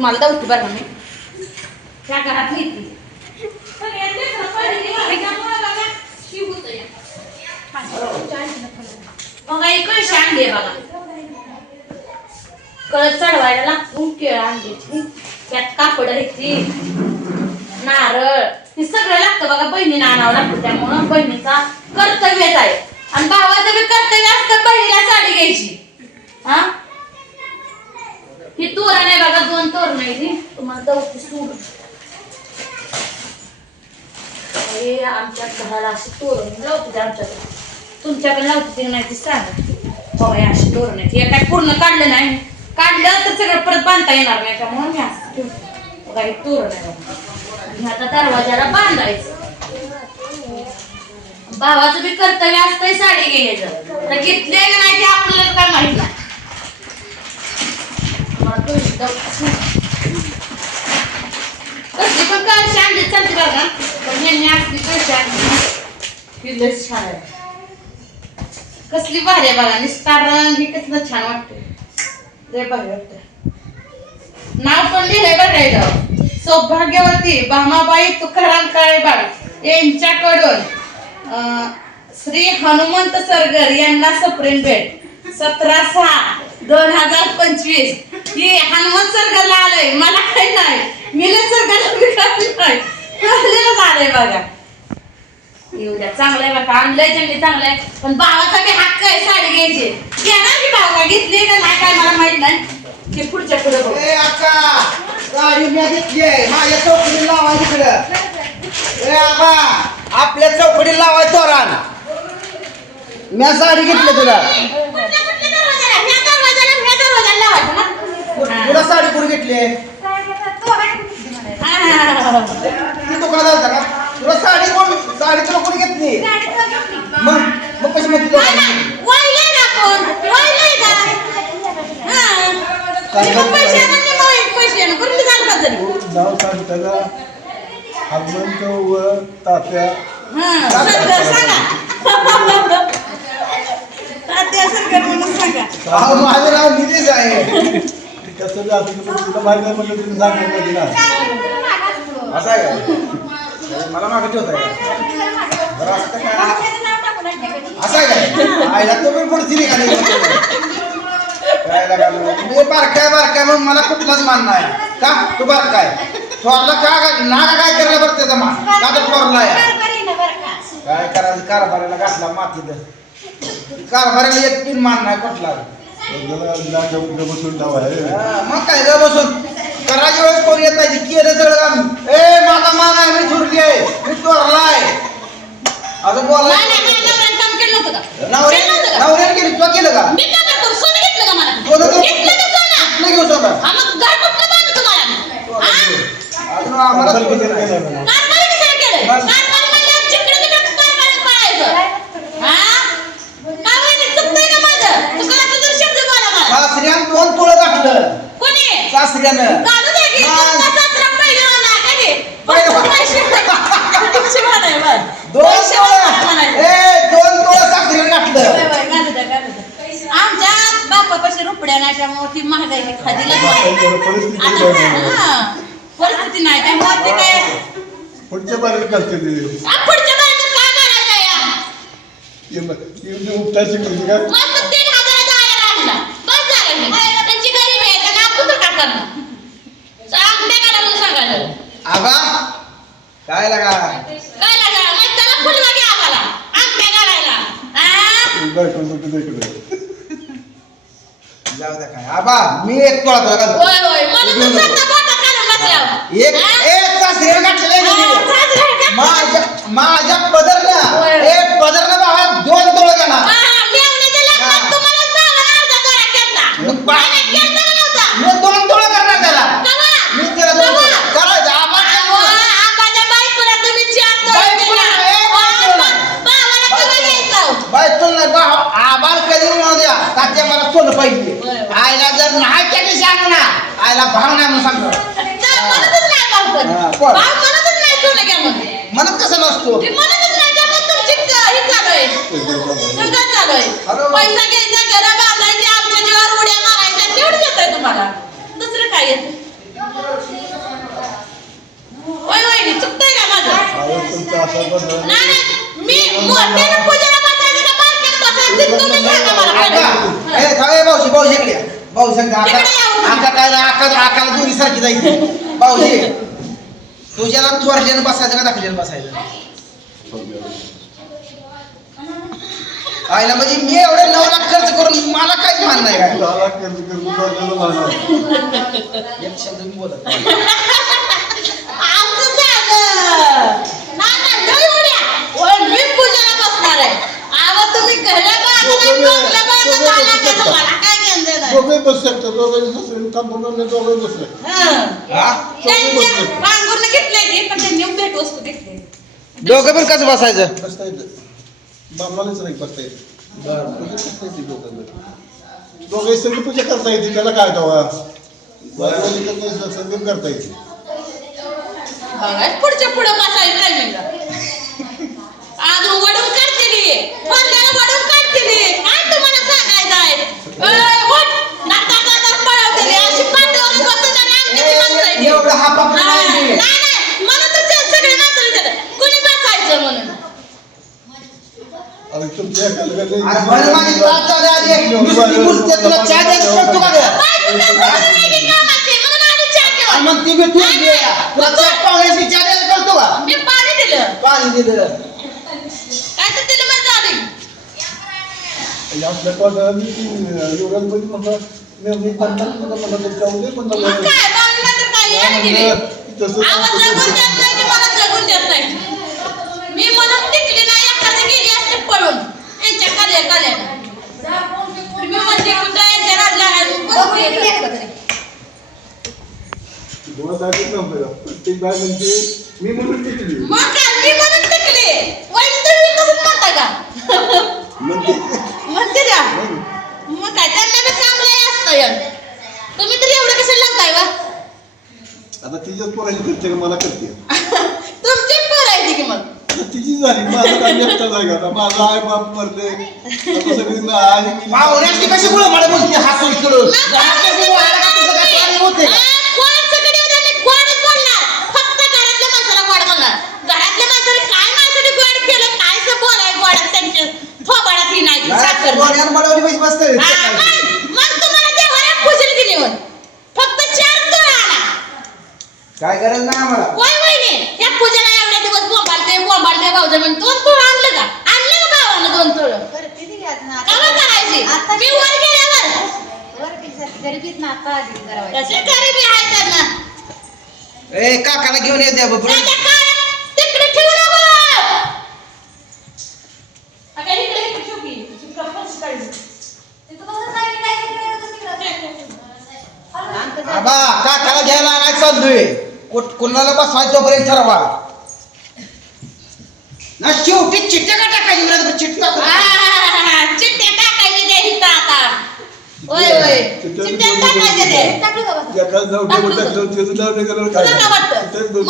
तुम्हाला दौती बरं मी? त्या घरात नेते बघा एक कळशी आणली आहे बघा. कळस चढवायला लागतो केळ आणली त्यात कापड ती नारळ. हे सगळं लागतं बघा बहिणीला आणावं लागतं. त्यामुळं बहिणीचा कर्तव्यच आहे. आणि भावाचं बी कर्तव्य असतं बहिणीला साडी घ्यायची. हा? ही तोरण आहे बघा दोन तोरण आहे तुम्हाला दौती सोडून हे आमच्या घराला अशी तोरण लावते आमच्याकडे. तुमच्याकडे लावते ते नाही ती सांगा. हो हे अशी तोरण आहे हे काय पूर्ण काढलं नाही? काढलं तर सगळं परत बांधता येणार नाही त्यामुळे मी असं ठेवते बघा हे तोरण आहे बघा. आता दरवाजाला बांधायचं. भावाचं बी कर्तव्य असतंय साडी घेण्याचं. तर घेतले का नाही ते आपल्याला काय माहीत नाही. कसली पण कळशी आणली चालते बघा पण यांनी असली कळशी आणली ही छान आहे कसली भारी आहे बघा निस्ता रंग हे कसलं छान वाटतं लय भारी वाटतं नाव पण लिहिलंय बघायचं सौभाग्यवती भामाबाई तुकाराम काळेबाळ यांच्याकडून श्री हनुमंत सरगर यांना सप्रेम भेट सतरा सहा दोन हजार पंचवीस. ही हनुमंत सरगरला आलंय. मला काही नाही. मिलन सरगरला मी काही नाही. आलंय बघा. येऊ द्या. चांगलं आहे बघा आणलंय त्यांनी चांगलं आहे. पण भावाचा काही हक्क आहे साडी घ्यायची. घेणार की भाव का घेतली का नाही काय मला माहीत नाही. ते पुढच्या पुढे बघू. ए अक्का गाडी मी घेतली आहे. माझ्या चौकडी लावा तिकडं ए आबा आपल्या चौकडी लावाय तोरण. मी साडी घेतली तुला कुठल्या कुठल्या दरवाजाला? ह्या दरवाजाला, ह्या दरवाजाला लावायचं ना? तुला साडी कुठे घेतली आहे. ती दुकानात होता का तुला साडी कोण साडी तुला कोणी घेतली मग मग कशी म्हणते? हा. सांग त्याला. हनुमंत व तात्या. हा, माझं नाव निलेश आहे. ते बी असं तर तुला माहिती नाही म्हटलं तुम्ही सांगितलं पाहिजे असं आहे का? मला मागत होत आहे बरं असं काय? असं आहे काय? आईला तो पण पुढची निघाली. काय लागा मी बारकाय बारकाय मग मला कुठलाच मान नाही. का? तू बारकाय थोरला का काय नागा काय करायला बरं त्याचा मान? का तर थोरला आहे? काय करायचं? कारभाराला घातला मातीत. कारभाराला एक पिन मान नाही कुठला. मग काय ग बसून? करायच्या वेळेस कोण येत नाही केलं सगळं काम ए माझा मान आहे मी थुरली आहे. मी चोरला आहे. असं बोला. नाही, नाही, नाही, नवऱ्याने काम केलं नवऱ्या? नवऱ्याने तुला केलं का? सोनं का सोनं? घेऊ स्वतः हा, मग घर कुठलं बांधलं तुम्हाला? हा? अजून आम्हाला असेल की सोडलं नाही नाही. केलं म्हणा. कारभारी कशाला केलंय? बस. कारभारी म्हणल्यावर जिकडं तिकडं कारभारीच पळायचं. हा? काय वहिनी, चुकतंय का माझं? चुकायचं तर शब्द बोला मला. सासऱ्यानं दोन तुळं गाठलं कोणी? सासऱ्यानं काढू दे की. तुमचा सासरा पहिलवान आहे का ते? पहिलवान. पैसे पैसे म्हणाय. दोन पैसे तुळं. ए दोन तुळं सासऱ्यानं होय, गाठलं होय, घालू द्या, घालू द्या. आमच्या बापापाशी रुपड्या नाही त्यामुळे ती महागाई ही खादीला परिस्थिती आता नाही. हा, परिस्थिती नाही त्यामुळे ते काय पुढच्या बारीक घालते ते आ, पुढच्या बाजूला काय करायचं या म्हणजे उपटा का मस्त तीन हजाराचा आयर आणला बस झालं हे. त्यांची गरीब आहे त्यांना आपण तर काय करणार. सांगायचं. आबा काय लागा काय लागा मग त्याला फुलवा घ्या आम्हाला. आमच्या घराला आ? बायको म्हणते इकडे जाऊ द्या काय. आबा मी एक होय होय. म्हणून तर बसल्यावर. एक पण भाव मनात कसा नसतो मी मनातच नाही त्यामुळे तुमची हे आहे संघात अरे वा. पैसा घ्यायचा घरा बांधायचे आमच्या तुम्हाला. दुसरं काय येत? होय का माझं? अहो, तुमचं असं बरं. नाही नाही मी मोठ्यानं पूजेला बसायचं का बारक्यात बसायचं तुम्ही सांगा मला सारखी जायची. भाऊजी तुझ्याला थोरल्यानं बसायचं का दाखल्यानं बसायचं? आईला म्हणजे मी एवढे नऊ लाख खर्च करून मला काहीच मान नाही काय. एक शब्द मी बोलत नाही. आमचं झालं. नाही, नाही, लय उड्या. ओय, मी पूजेला बसणार आहे. अहो, तुम्ही घरं बांधलं नाही, बंगलं बांधलं, काय लागायचं मला? काय घेणं देणं आहे? दोघंही बसू शकतात दोघंही सासरे काम पूर्ण दोघंही बसू शकतात. त्यांच्या पांघरूण घेतलंय ते, पण त्यांनी भेट वस्तू घेतली. दोघं पण कसं बसायचं? बसता येतं. बाबालाच नाही बसता येत. पूजा करता येते दोघांना. दोघंही सगळी पूजा करता येते त्याला काय नाही, संगम करता येते. पुढच्या पुढं बसायचं ला. अजून वडून काढतेली पडद्याला वडून काढतेली काय तुम्हाला सांगायचं आहे अय, उठ. नाता नाता पळवतेली. अशी पाठीवरून बसत आणि अंगठी माणसं आहे ती. एवढं हा पाप नाही, नाही. नाही, नाही. मला तर ते सगळे माणसं विचारतात. कुणी बसायचं म्हणून अरे तुमच्या एकाला काय अरे बरं माझी त्रास झाली आधी. नुसती बोलते, तुला चहा द्यायचं कळतो का चहा आणि. मग ती. तुला चहा पाहुण्याची चहा द्यायला कळतो का मी पाणी दिलं. पाणी दिलं. काय तर दिलं आली आपल्या कोणाला मी युवराजमध्ये म्हणलं मी मी पंधरा म्हणलं मला तर जाऊ दे मग पंधरा काय बांधला तर काय यायला गेली तसं आवाज जगून देत नाही की मला जगून देत नाही मी म्हणून टिकली नाही एखादी गेली असते पळून मी म्हणते कुठं यांच्या राजला दोन तारीख नव्हतं प्रत्येक बाय म्हणते मी म्हणून टिकली. मग काय मी म्हणून टिकली. वाईट तुम्ही कसं म्हणता का? म्हणते. म्हणते द्या मग काय त्यांना बी असतं यार. तुम्ही तर एवढं कसं लावताय वा? आता तिच्याच पोराची करते का मला करते तुमची पोरायची की मग आता तिची झाली. माझं काय एकटा जागा आता माझा आई बाप मरले आता सगळी आई पाहुण्याची कशी गुळ मला बोलते हसून खेळून होते का? कोणाचं कडे उद्या मी गोडच बोलणार फक्त घरातल्या माणसाला गोड बोलणार घरातल्या माणसाने काय माझ्यासाठी गोड केलं काय तर बोलाय गोडात त्यांच्या थोबाडात ही नाही साखर घरातल्या बोलण्यावर मळवली पैसे बसते हा, मग मग तुम्हाला देवाला पूजेल की नेऊन फक्त चार तोळा आला काय गरज नाही आम्हाला होय वहिनी ह्या पूजेला एवढ्या दिवस बोंबालते बोंबालते भाऊजे म्हणून दोन तोळ आणलं का आणलं का भावानं दोन तोळ करते ती आज ना कामं करायची आता मी वर गेल्यावर वर किती गरिबीत गरिबी आहे त्यांना. ए काकाला घेऊन येते बाबा त्याच्या काळात तिकडे ठेवू नको. आता इकडे इकडे ठेव की. चिकन फरशी काढली. आबा काकाला घ्यायला आणाय चाललोय कुठ- कुणाला बसवायचं तोपर्यंत ठरवा. ना शेवटी चिट्ट्या का टाकायची बरं चिट्टी टाकू. आ, चिट्ट्या टाकायचे ते इथं आता. होय होय. का बस? टाकलं नाव नाही तुला काय वाटतं मी.